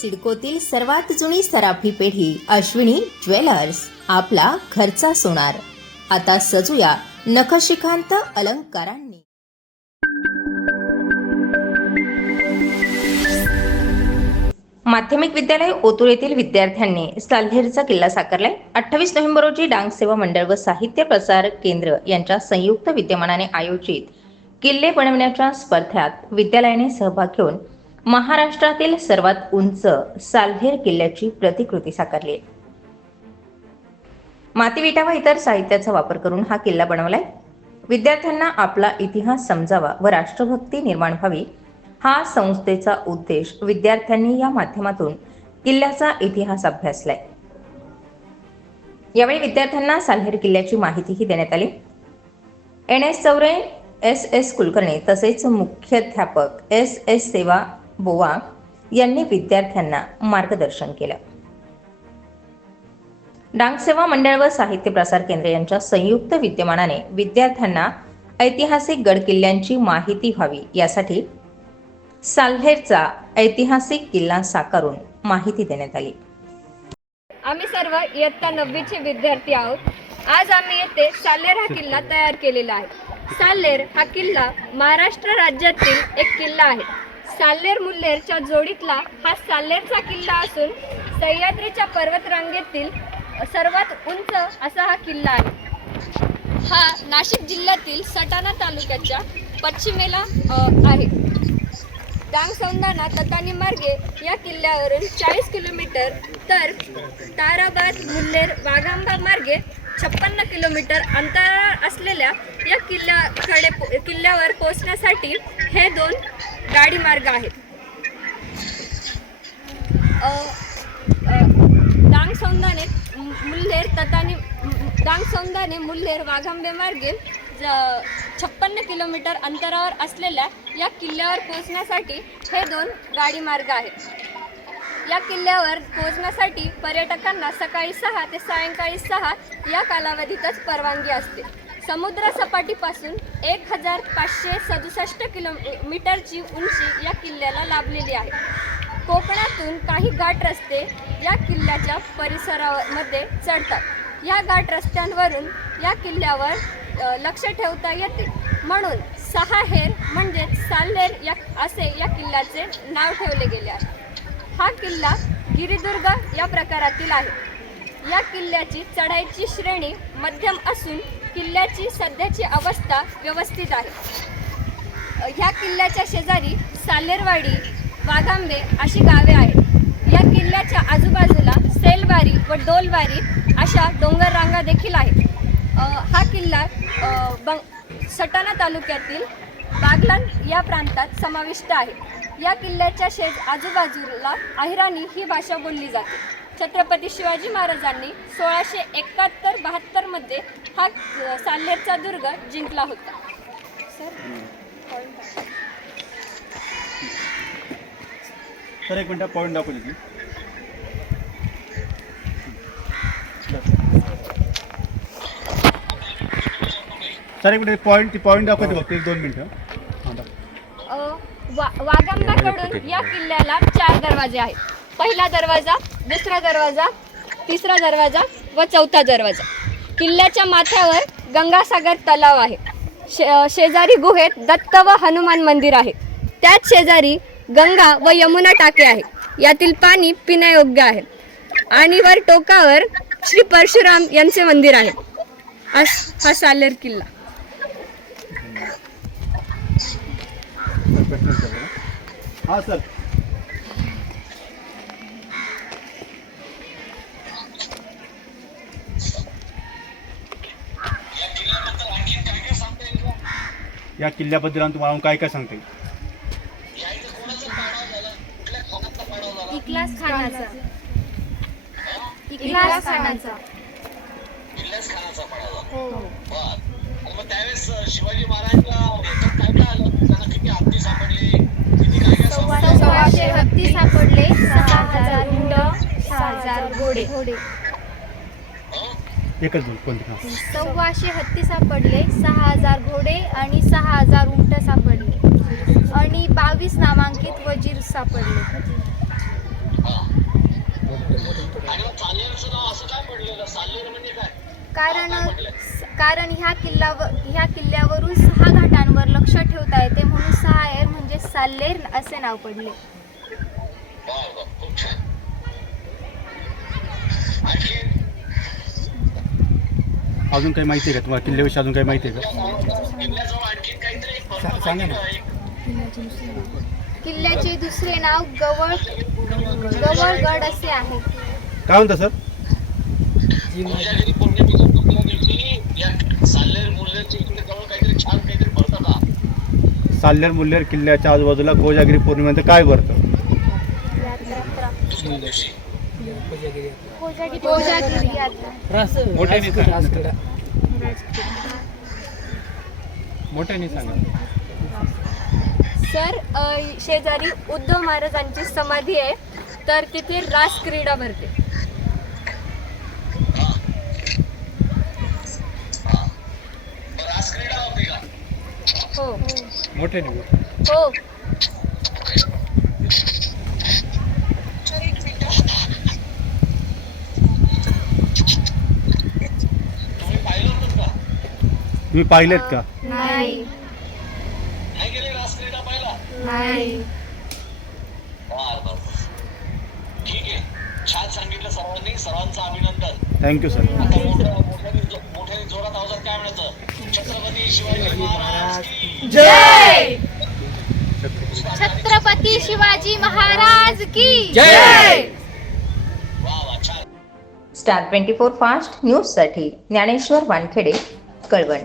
सिडकोतील सर्वात जुनी सराफी पेढी अश्विनी ज्वेलर्स आपला घरचा सोनार. आता सजूया नखशिखांत अलंकारांनी. माध्यमिक विद्यालय ओतूर येथील विद्यार्थ्यांनी साल्हेरचा किल्ला साकारलाय. अठ्ठावीस नोव्हेंबर रोजी डांग सेवा मंडळ व साहित्य प्रसार केंद्र यांच्या संयुक्त विद्यमानाने आयोजित किल्ले बनवण्याच्या स्पर्धेत विद्यालयाने सहभाग घेऊन महाराष्ट्रातील सर्वात उंच साल्हेर किल्ल्याची प्रतिकृती साकारली आहे. मातीविटा व इतर साहित्याचा वापर करून हा किल्ला बनवलाय. विद्यार्थ्यांना आपला इतिहास समजावा व राष्ट्रभक्ती निर्माण व्हावी हा संस्थेचा उद्देश विद्यार्थ्यांनी या माध्यमातून किल्ल्याचा इतिहास अभ्यासलाय. यावेळी विद्यार्थ्यांना साल्हेर किल्ल्याची माहितीही देण्यात आली. N S Chaure S S Kulkarni तसेच मुख्याध्यापक एस एस सेवा बोवा यांनी विद्यार्थ्यांना मार्गदर्शन केलं. डांग सेवा मंडळ व साहित्य प्रसार केंद्र यांच्या संयुक्त विद्यमानाने विद्यार्थ्यांना ऐतिहासिक गड किल्ल्यांची माहिती व्हावी यासाठी साल्हेरचा ऐतिहासिक किल्ला साकारून माहिती देण्यात आली. आम्ही सर्व इयत्ता नववीचे विद्यार्थी आहोत. आज आम्ही येथे साल्हेर हा किल्ला तयार केलेला आहे. साल्हेर हा किल्ला महाराष्ट्र राज्यातील एक किल्ला आहे. साल्लेर मुल्लेरच्या जोडीतला हा साल्लेरचा किल्ला असून सह्याद्रीच्या पर्वतरांगेतील सर्वात उंच असा हा किल्ला आहे. हा नाशिक जिल्ह्यातील सटाणा तालुक्याच्या पश्चिमेला आहे. डांग सौंदाणा ततानी मार्गे या किल्ल्यावरून चाळीस किलोमीटर तर ताराबाद मुल्लेर वाघांबा मार्गे छप्पन्न किलोमीटर अंतरावर असलेल्या या किल्ल्याकडे किल्ल्यावर पोहोचण्यासाठी हे दोन गाडी मार्ग आहेत डांग सौंदाने मुल्हेर ततानी डांग सौंदाने मुल्हेर वाघांबे मार्गे ज- छप्पन्न किलोमीटर अंतरावर असलेल्या या किल्ल्यावर पोहोचण्यासाठी हे दोन गाडी मार्ग आहेत. या किल्ल्यावर पोहोचण्यासाठी पर्यटकांना सकाळी सहा ते सायंकाळी सहा या कालावधीतच परवानगी असते. समुद्रसपाटीपासून एक हजार पाचशे सदुसष्ट किलो मीटरची उंची या किल्ल्याला लाभलेली आहे. कोकणातून काही घाट रस्ते या किल्ल्याच्या परिसरामध्ये चढतात. या घाट रस्त्यांवरून या किल्ल्यावर लक्ष ठेवता येते. म्हणून सहा हेर म्हणजेच साल्हेर या असे या किल्ल्याचे नाव ठेवले गेले आहे. हा किल्ला गिरिदुर्ग या प्रकारातील आहे. या किल्ल्याची चढाईची श्रेणी मध्यम असून किल्ल्याची सध्याची अवस्था व्यवस्थित आहे. ह्या किल्ल्याच्या शेजारी सालेरवाडी वाघांबे अशी गावे आहेत. या किल्ल्याच्या आजूबाजूला सेलवारी व डोलवारी अशा डोंगर रांगा देखील आहेत. हा किल्ला बंग सटाणा तालुक्यातील बागलान या प्रांतात समाविष्ट आहे. या किल्ल्याच्या शेज आजूबाजूला अहिराणी ही भाषा बोलली जाते. छत्रपती शिवाजी महाराजांनी सोळाशे एकाहत्तर बहात्तरमध्ये हा साल्हेरचा दुर्ग जिंकला होता. सर एक मिनटं पॉईंट दाखवली सर एक मिनिट पॉईंट ती पॉईंट दाखवते फक्त एक दोन मिनटं. दाखव. अ, वा वाघांबाकडून या किल्ल्याला चार दरवाजे आहेत. पहिला दरवाजा दुसरा दरवाजा तिसरा दरवाजा व चौथा दरवाजा. किल्ल्याच्या माथ्यावर गंगासागर तलाव आहे. शे शेजारी गुहेत दत्त व हनुमान मंदिर आहे. त्याच शेजारी गंगा व यमुना टाके आहे. यातील पाणी पिण्यायोग्य आहे. आणि वर टोकावर श्री परशुराम यांचे मंदिर आहे. हा सालेर किल्ला. हा सर. या किल्ल्याबद्दल आणि तुम्हाला काय काय सांगते इकलास खानाचा. इकलास खानाचा. इल्हास खानाचा पडाला बर. आणि मग त्यावेळेस शिवाजी महाराजला याच्यात काय काय आलं त्यांना किती हत्ती सापडले? किती काय काय सापडले सव्वाशे हत्ती सापडले. सहा हजार सहा हजार घोडे. एकच दोन कोणते सव्वाशे हत्ती सापडले सहा हजार घोडे आणि सहा हजार उंट सापडले. आणि बावीस नामांकित वजीर सापडले. कारण कारण ह्या किल्ल्यावर ह्या किल्ल्यावरून सहा घाटांवर लक्ष ठेवता येते म्हणून सहा एर म्हणजे साल्लेर असे नाव पडले. आणखी अजून काही माहिती आहे का? तुम्हाला किल्ल्याविषयी अजून काही माहिती आहे का? सांगा ना. किल्ल्याचे दुसरे नाव गवळ गवळगड असे आहे. काय म्हणता सर? साल्हेर मुल्हेर किल्ल्याच्या आजूबाजूला कोजागिरी पौर्णिमेनंतर काय भरतं? कोजागिरी यात्रा सर अ, शेजारी उद्धव महाराजांची समाधी आहे तर तिथे रास क्रीडा भरते. बरं आज क्रीडा होते का? हो. मोठे हो तुम्ही पाहिलं होतं का तुम्ही पाहिलेत का? नाही. नाही. गेले रास क्रीडा पाहिला नाही बर बर ठीक आहे छान सांगितलं सर्वांनी सर्वांचं अभिनंदन थँक्यू सर आता मोठ्या मोठ्याने जो- मोठ्याने जोरात आवाजात काय म्हणायचं छत्रपती शिवाजी महाराज की छत्रपती शिवाजी महाराज की छान स्टार ट्वेंटी फोर फास्ट न्यूजसाठी ज्ञानेश्वर वानखेडे कळवण.